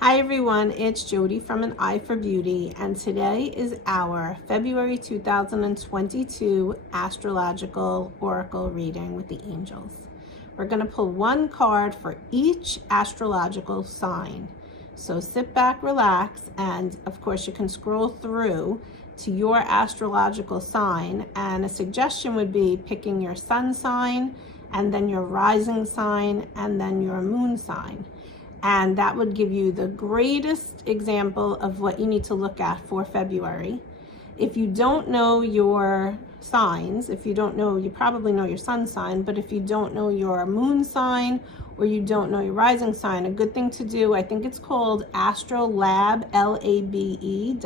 Hi everyone, it's Jody from An Eye for Beauty, and today is our February 2022 astrological oracle reading with the angels. We're going to pull one card for each astrological sign. So sit back, relax, and of course you can scroll through to your astrological sign, and a suggestion would be picking your sun sign and then your rising sign and then your moon sign. And that would give you the greatest example of what you need to look at for February. If you don't know your signs, if you don't know, you probably know your sun sign, but if you don't know your moon sign or you don't know your rising sign, a good thing to do, I think it's called astrolab, LABE.com,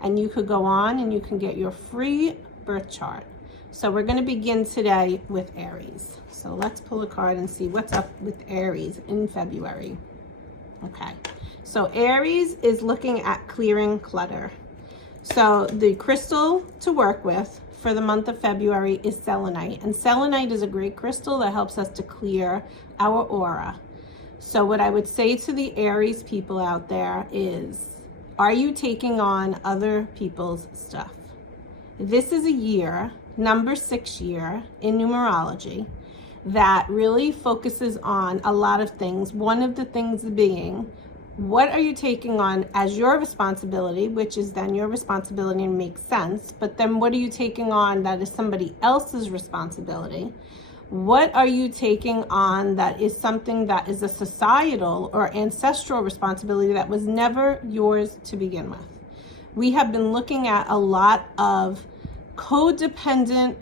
and you could go on and you can get your free birth chart. So we're going to begin today with Aries. So let's pull a card and see what's up with Aries in February. Okay, so Aries is looking at clearing clutter. So the crystal to work with for the month of February is selenite. And selenite is a great crystal that helps us to clear our aura. So what I would say to the Aries people out there is, are you taking on other people's stuff? This is a year, number 6 year in numerology, that really focuses on a lot of things. One of the things being, what are you taking on as your responsibility, which is then your responsibility and makes sense, but then what are you taking on that is somebody else's responsibility? What are you taking on that is something that is a societal or ancestral responsibility that was never yours to begin with? We have been looking at a lot of codependent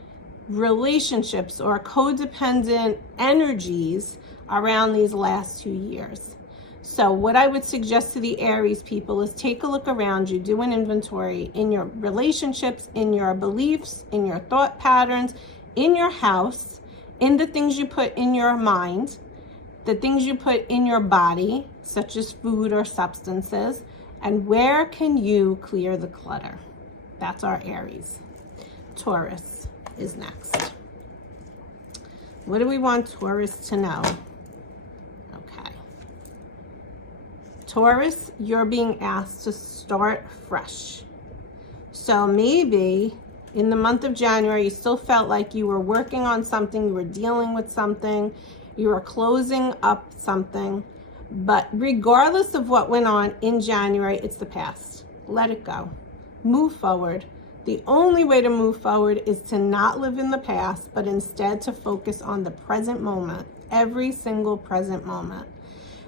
relationships or codependent energies around these last 2 years. So what I would suggest to the Aries people is take a look around you, do an inventory in your relationships, in your beliefs, in your thought patterns, in your house, in the things you put in your mind, the things you put in your body, such as food or substances, and where can you clear the clutter? That's our Aries. Taurus is next. What do we want Taurus to know? Okay. Taurus, you're being asked to start fresh. So maybe in the month of January, you still felt like you were working on something, you were dealing with something, you were closing up something. But regardless of what went on in January, it's the past. Let it go. Move forward. The only way to move forward is to not live in the past, but instead to focus on the present moment, every single present moment.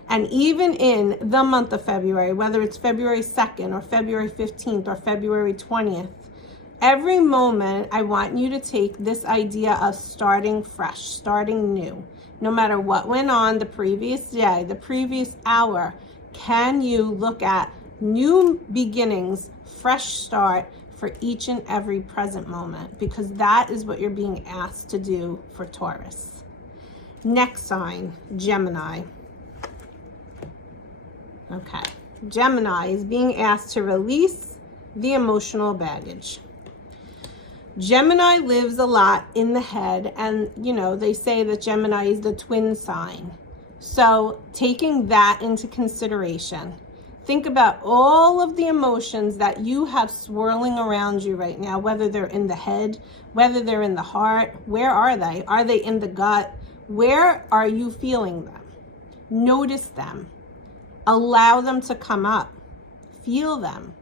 And even in the month of February, whether it's February 2nd or February 15th or February 20th, every moment I want you to take this idea of starting fresh, starting new. No matter what went on the previous day, the previous hour, can you look at new beginnings, fresh start, for each and every present moment, because that is what you're being asked to do for Taurus. Next sign, Gemini. Okay, Gemini is being asked to release the emotional baggage. Gemini lives a lot in the head, and you know, they say that Gemini is the twin sign. So taking that into consideration, think about all of the emotions that you have swirling around you right now, whether they're in the head, whether they're in the heart. Where are they? Are they in the gut? Where are you feeling them? Notice them. Allow them to come up. Feel them.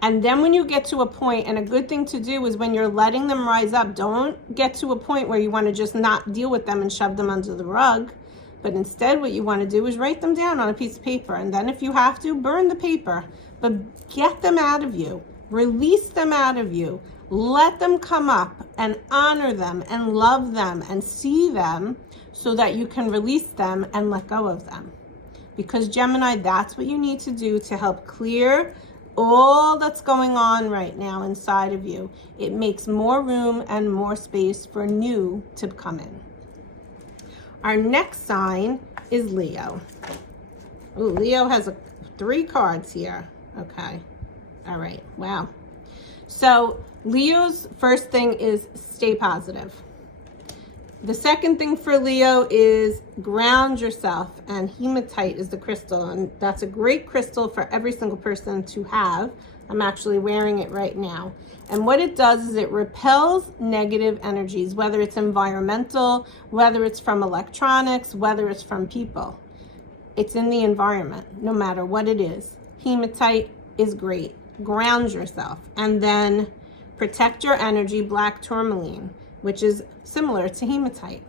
And then when you get to a point, and a good thing to do is when you're letting them rise up, don't get to a point where you want to just not deal with them and shove them under the rug. But instead, what you want to do is write them down on a piece of paper. And then if you have to, burn the paper. But get them out of you. Release them out of you. Let them come up and honor them and love them and see them so that you can release them and let go of them. Because Gemini, that's what you need to do to help clear all that's going on right now inside of you. It makes more room and more space for new to come in. Our next sign is Leo. Ooh, Leo has 3 cards here. Okay. All right. Wow. So Leo's first thing is stay positive. The second thing for Leo is ground yourself, and hematite is the crystal, and that's a great crystal for every single person to have. I'm actually wearing it right now. And what it does is it repels negative energies, whether it's environmental, whether it's from electronics, whether it's from people. It's in the environment, no matter what it is. Hematite is great. Ground yourself. And then protect your energy, black tourmaline, which is similar to hematite.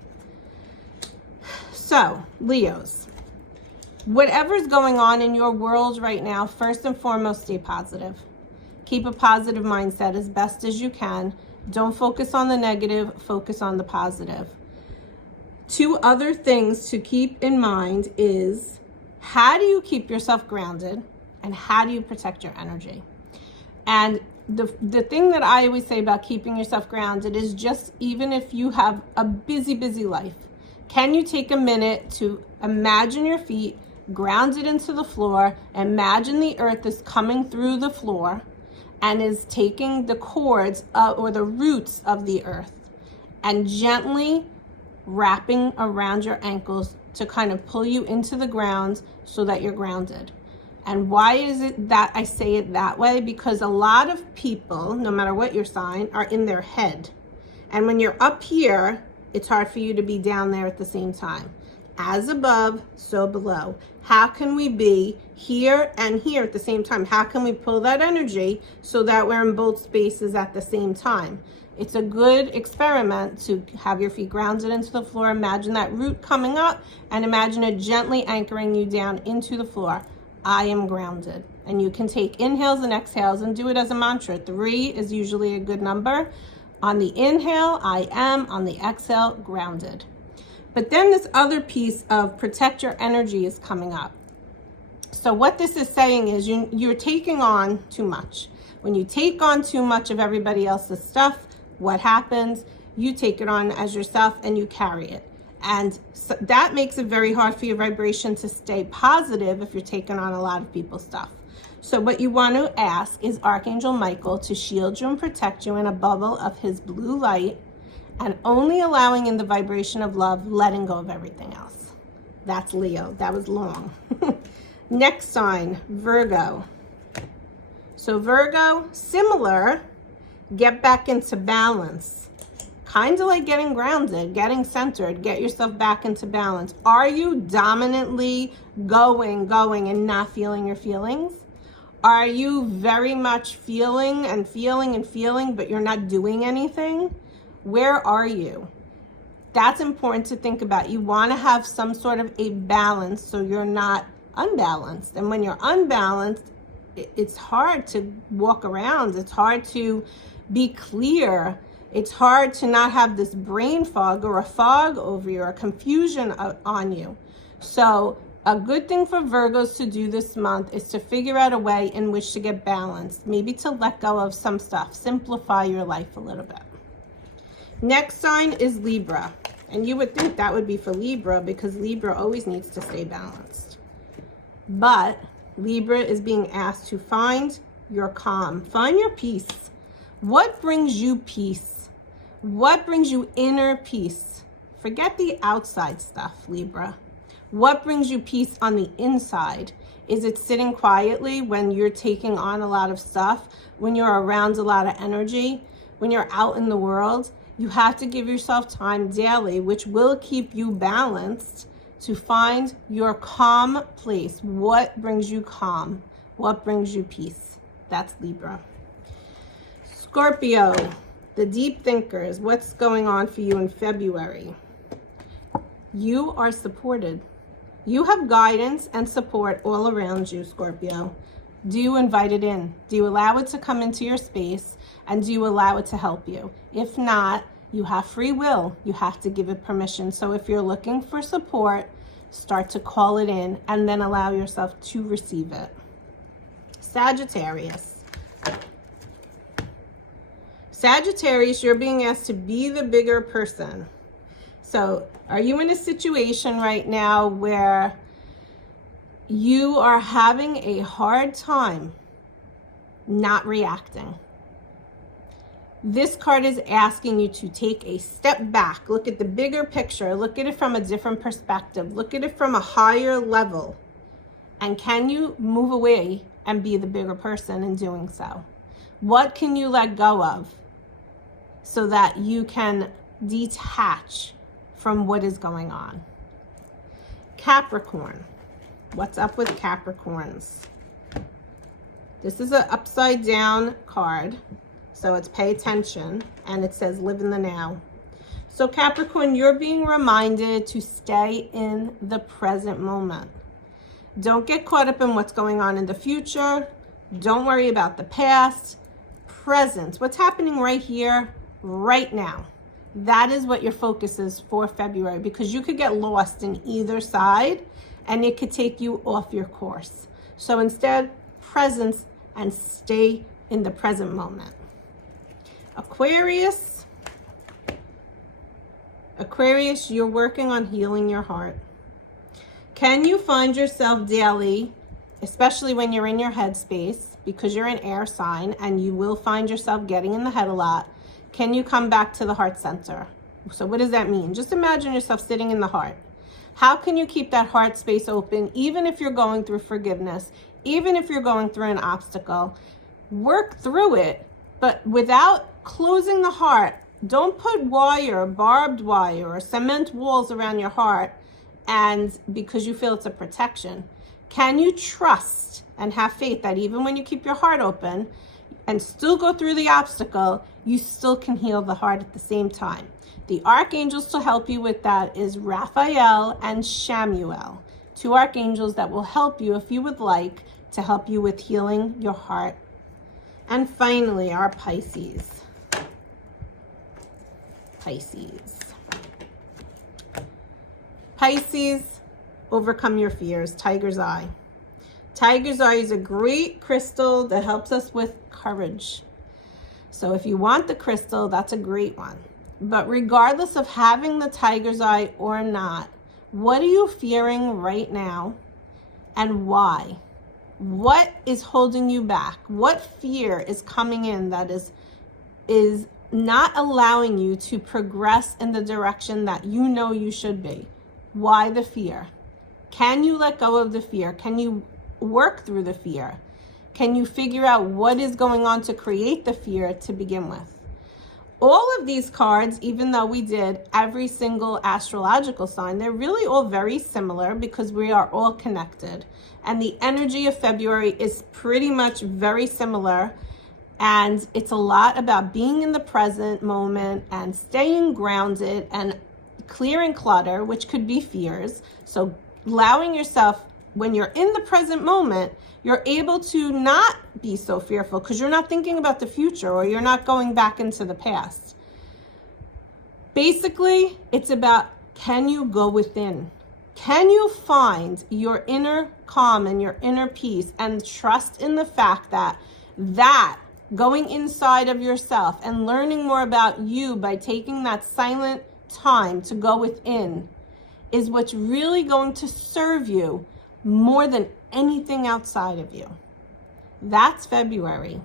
So, Leos, whatever's going on in your world right now, first and foremost, stay positive. Keep a positive mindset as best as you can. Don't focus on the negative, focus on the positive. Two other things to keep in mind is, how do you keep yourself grounded and how do you protect your energy? And the thing that I always say about keeping yourself grounded is, just even if you have a busy life, can you take a minute to imagine your feet grounded into the floor? Imagine the earth is coming through the floor and is taking the cords or the roots of the earth and gently wrapping around your ankles to kind of pull you into the ground so that you're grounded. And why is it that I say it that way? Because a lot of people, no matter what your sign, are in their head. And when you're up here, it's hard for you to be down there at the same time. As above, so below. How can we be here and here at the same time? How can we pull that energy so that we're in both spaces at the same time? It's a good experiment to have your feet grounded into the floor. Imagine that root coming up and imagine it gently anchoring you down into the floor. I am grounded. And you can take inhales and exhales and do it as a mantra. 3 is usually a good number. On the inhale, I am. On the exhale, grounded. But then this other piece of protect your energy is coming up. So what this is saying is you're taking on too much. When you take on too much of everybody else's stuff, what happens? You take it on as yourself and you carry it. And so that makes it very hard for your vibration to stay positive if you're taking on a lot of people's stuff. So what you want to ask is Archangel Michael to shield you and protect you in a bubble of his blue light, and only allowing in the vibration of love, letting go of everything else. That's Leo. That was long. Next sign, Virgo. So Virgo, similar, get back into balance. Kind of like getting grounded, getting centered, get yourself back into balance. Are you dominantly going and not feeling your feelings? Are you very much feeling, but you're not doing anything? Where are you? That's important to think about. You want to have some sort of a balance so you're not unbalanced. And when you're unbalanced, it's hard to walk around. It's hard to be clear. It's hard to not have this brain fog or a fog over you or a confusion on you. So a good thing for Virgos to do this month is to figure out a way in which to get balanced. Maybe to let go of some stuff. Simplify your life a little bit. Next sign is Libra. And you would think that would be for Libra because Libra always needs to stay balanced. But Libra is being asked to find your calm. Find your peace. What brings you peace? What brings you inner peace? Forget the outside stuff, Libra. What brings you peace on the inside? Is it sitting quietly when you're taking on a lot of stuff? When you're around a lot of energy? When you're out in the world? You have to give yourself time daily, which will keep you balanced, to find your calm place. What brings you calm? What brings you peace? That's Libra. Scorpio, the deep thinkers. What's going on for you in February? You are supported. You have guidance and support all around you, Scorpio. Do you invite it in? Do you allow it to come into your space? And do you allow it to help you? If not, you have free will. You have to give it permission. So if you're looking for support, start to call it in and then allow yourself to receive it. Sagittarius. Sagittarius, you're being asked to be the bigger person. So are you in a situation right now where you are having a hard time not reacting? This card is asking you to take a step back, look at the bigger picture, look at it from a different perspective, look at it from a higher level. And can you move away and be the bigger person in doing so? What can you let go of so that you can detach from what is going on? Capricorn. What's up with Capricorns? This is an upside down card. So it's pay attention, and it says live in the now. So Capricorn, you're being reminded to stay in the present moment. Don't get caught up in what's going on in the future. Don't worry about the past. Present, what's happening right here, right now. That is what your focus is for February, because you could get lost in either side and it could take you off your course. So instead, presence and stay in the present moment. Aquarius, you're working on healing your heart. Can you find yourself daily, especially when you're in your headspace, because you're an air sign and you will find yourself getting in the head a lot, can you come back to the heart center? So what does that mean? Just imagine yourself sitting in the heart. How can you keep that heart space open, even if you're going through forgiveness, even if you're going through an obstacle? Work through it, but without closing the heart. Don't put wire, barbed wire, or cement walls around your heart, and because you feel it's a protection. Can you trust and have faith that even when you keep your heart open and still go through the obstacle, you still can heal the heart at the same time? The archangels to help you with that is Raphael and Shamuel, 2 archangels that will help you, if you would like, to help you with healing your heart. And finally, our Pisces. Pisces, overcome your fears. Tiger's Eye. Tiger's Eye is a great crystal that helps us with courage. So if you want the crystal, that's a great one. But regardless of having the Tiger's Eye or not, what are you fearing right now and why? What is holding you back? What fear is coming in that is not allowing you to progress in the direction that you know you should be? Why the fear? Can you let go of the fear? Can you work through the fear? Can you figure out what is going on to create the fear to begin with? All of these cards, even though we did every single astrological sign, they're really all very similar because we are all connected. And the energy of February is pretty much very similar. And it's a lot about being in the present moment and staying grounded and clearing clutter, which could be fears. So allowing yourself, when you're in the present moment, you're able to not be so fearful because you're not thinking about the future or you're not going back into the past. Basically, it's about, can you go within? Can you find your inner calm and your inner peace and trust in the fact that going inside of yourself and learning more about you by taking that silent time to go within is what's really going to serve you more than anything outside of you. That's February.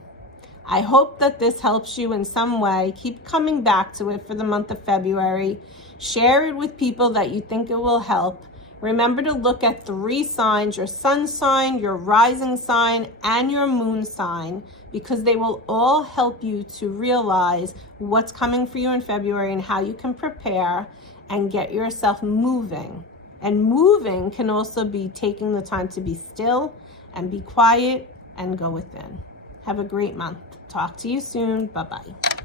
I hope that this helps you in some way. Keep coming back to it for the month of February. Share it with people that you think it will help. Remember to look at 3 signs, your sun sign, your rising sign, and your moon sign, because they will all help you to realize what's coming for you in February and how you can prepare and get yourself moving. And moving can also be taking the time to be still and be quiet and go within. Have a great month. Talk to you soon. Bye-bye.